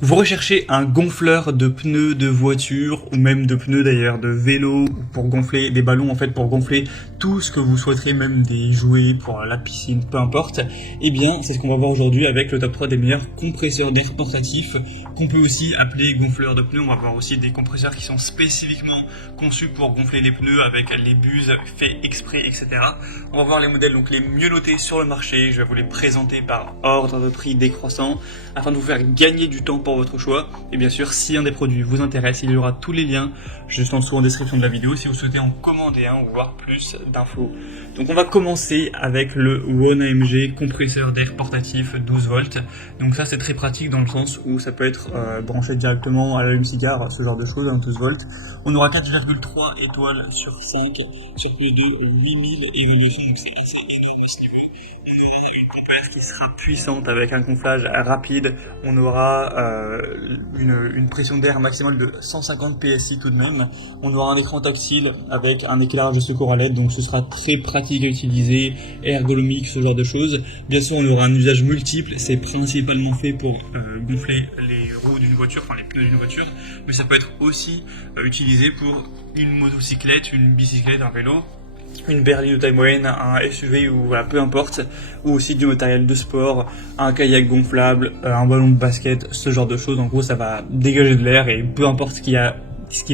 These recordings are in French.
Vous recherchez un gonfleur de pneus de voiture ou même de pneus d'ailleurs de vélo pour gonfler des ballons, en fait pour gonfler tout ce que vous souhaiterez, même des jouets pour la piscine, peu importe. Eh bien c'est ce qu'on va voir aujourd'hui avec le top 3 des meilleurs compresseurs d'air portatifs qu'on peut aussi appeler gonfleurs de pneus. On va voir aussi des compresseurs qui sont spécifiquement conçus pour gonfler les pneus avec les buses faits exprès, etc. On va voir les modèles donc les mieux notés sur le marché. Je vais vous les présenter par ordre de prix décroissant afin de vous faire gagner du temps pour votre choix. Et bien sûr, si un des produits vous intéresse, il y aura tous les liens juste en dessous en description de la vidéo si vous souhaitez en commander un ou voir plus d'infos. Donc on va commencer avec le One AMG compresseur d'air portatif 12 volts. Donc ça c'est très pratique dans le sens où ça peut être branché directement à l'allume-cigare, ce genre de choses, 12 volts. On aura 4,3 étoiles sur 5 sur plus de 8000 évolutions, donc c'est assez énorme à ce niveau. On aura une compresse qui sera puissante avec un gonflage rapide. On aura une pression d'air maximale de 150 PSI tout de même. On aura un écran tactile avec un éclairage de secours à LED, donc ce sera très pratique à utiliser, ergonomique, ce genre de choses. Bien sûr, on aura un usage multiple. C'est principalement fait pour gonfler les roues d'une voiture, enfin les pneus d'une voiture, mais ça peut être aussi utilisé pour une motocyclette, une bicyclette, un vélo, une berline de taille moyenne, un SUV ou voilà, peu importe, ou aussi du matériel de sport, un kayak gonflable, un ballon de basket, ce genre de choses. En gros, ça va dégager de l'air et peu importe ce qui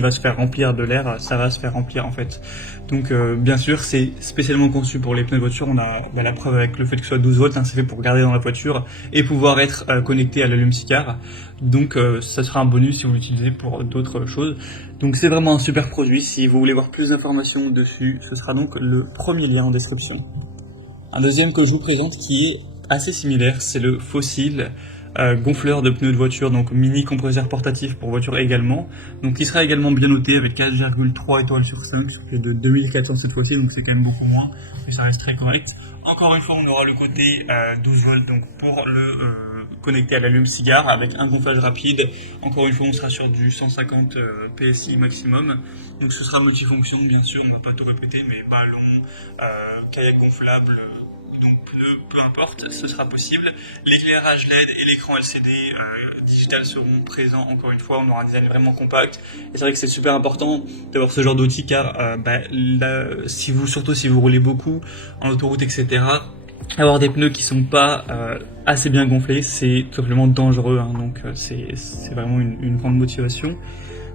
va se faire remplir de l'air, ça va se faire remplir en fait. Donc bien sûr, c'est spécialement conçu pour les pneus de voiture. On a la preuve avec le fait que ce soit 12 volts, hein, c'est fait pour garder dans la voiture et pouvoir être connecté à l'allume-cigare. Donc ça sera un bonus si vous l'utilisez pour d'autres choses. Donc c'est vraiment un super produit. Si vous voulez voir plus d'informations dessus, ce sera donc le premier lien en description. Un deuxième que je vous présente qui est assez similaire, c'est le Fossil. Gonfleur de pneus de voiture, donc mini compresseur portatif pour voiture également, donc qui sera également bien noté avec 4,3 étoiles sur 5 sur plus de 2400 cette fois-ci, donc c'est quand même beaucoup moins, mais ça reste très correct. Encore une fois, on aura le côté 12 volts donc pour le connecter à l'allume-cigare avec un gonflage rapide. Encore une fois, on sera sur du 150 PSI maximum, donc ce sera multifonction bien sûr, on va pas tout répéter, mais ballon, kayak gonflable, donc pneus, peu importe, ce sera possible. L'éclairage LED et l'écran LCD digital seront présents encore une fois. On aura un design vraiment compact. Et c'est vrai que c'est super important d'avoir ce genre d'outil car surtout si vous roulez beaucoup en autoroute, etc., avoir des pneus qui sont pas assez bien gonflés, c'est tout simplement dangereux. Hein, donc c'est vraiment une grande motivation.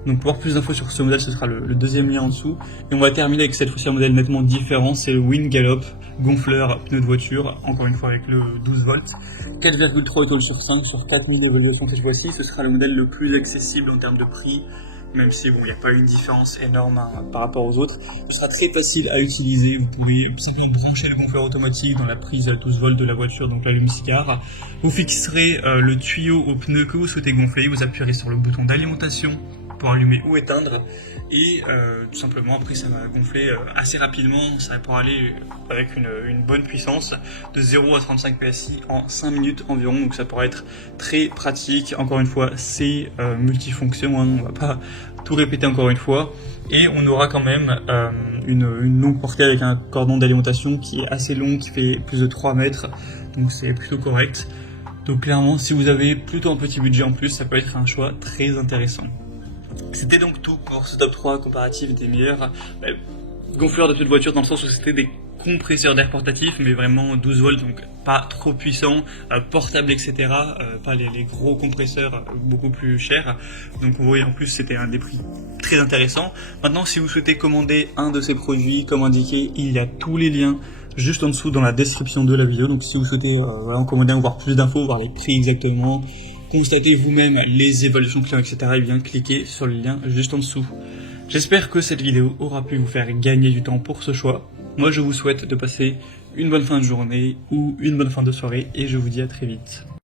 Donc pour avoir plus d'infos sur ce modèle, ce sera le deuxième lien en dessous. Et on va terminer avec cette fois-ci un modèle nettement différent, c'est le Wind Gallop, gonfleur pneu de voiture, encore une fois avec le 12 volts. 4,3 étoiles sur 5 sur 4000 évaluations cette fois-ci. Ce sera le modèle le plus accessible en termes de prix, même si bon, il n'y a pas une différence énorme par rapport aux autres. Ce sera très facile à utiliser. Vous pouvez simplement brancher le gonfleur automatique dans la prise à 12 volts de la voiture, donc l'allume-cigare. Vous fixerez le tuyau au pneu que vous souhaitez gonfler. Vous appuierez sur le bouton d'alimentation pour allumer ou éteindre, et tout simplement après ça va gonfler assez rapidement. Ça va pouvoir aller avec une bonne puissance de 0 à 35 PSI en 5 minutes environ, donc ça pourra être très pratique. Encore une fois, c'est multifonction, hein, on va pas tout répéter encore une fois, et on aura quand même une longue portée avec un cordon d'alimentation qui est assez long, qui fait plus de 3 mètres, donc c'est plutôt correct. Donc clairement, si vous avez plutôt un petit budget en plus, ça peut être un choix très intéressant. C'était donc tout pour ce top 3 comparatif des meilleurs gonfleurs de pneus de voiture, dans le sens où c'était des compresseurs d'air portatifs, mais vraiment 12 volts, donc pas trop puissants, portables, etc. Pas les gros compresseurs beaucoup plus chers. Donc vous voyez, en plus c'était un des prix très intéressant. Maintenant, si vous souhaitez commander un de ces produits, comme indiqué, il y a tous les liens juste en dessous dans la description de la vidéo. Donc si vous souhaitez en commander un ou voir plus d'infos, voir les prix exactement, constatez vous-même les évaluations clients, etc., et bien cliquez sur le lien juste en dessous. J'espère que cette vidéo aura pu vous faire gagner du temps pour ce choix. Moi, je vous souhaite de passer une bonne fin de journée ou une bonne fin de soirée, et je vous dis à très vite.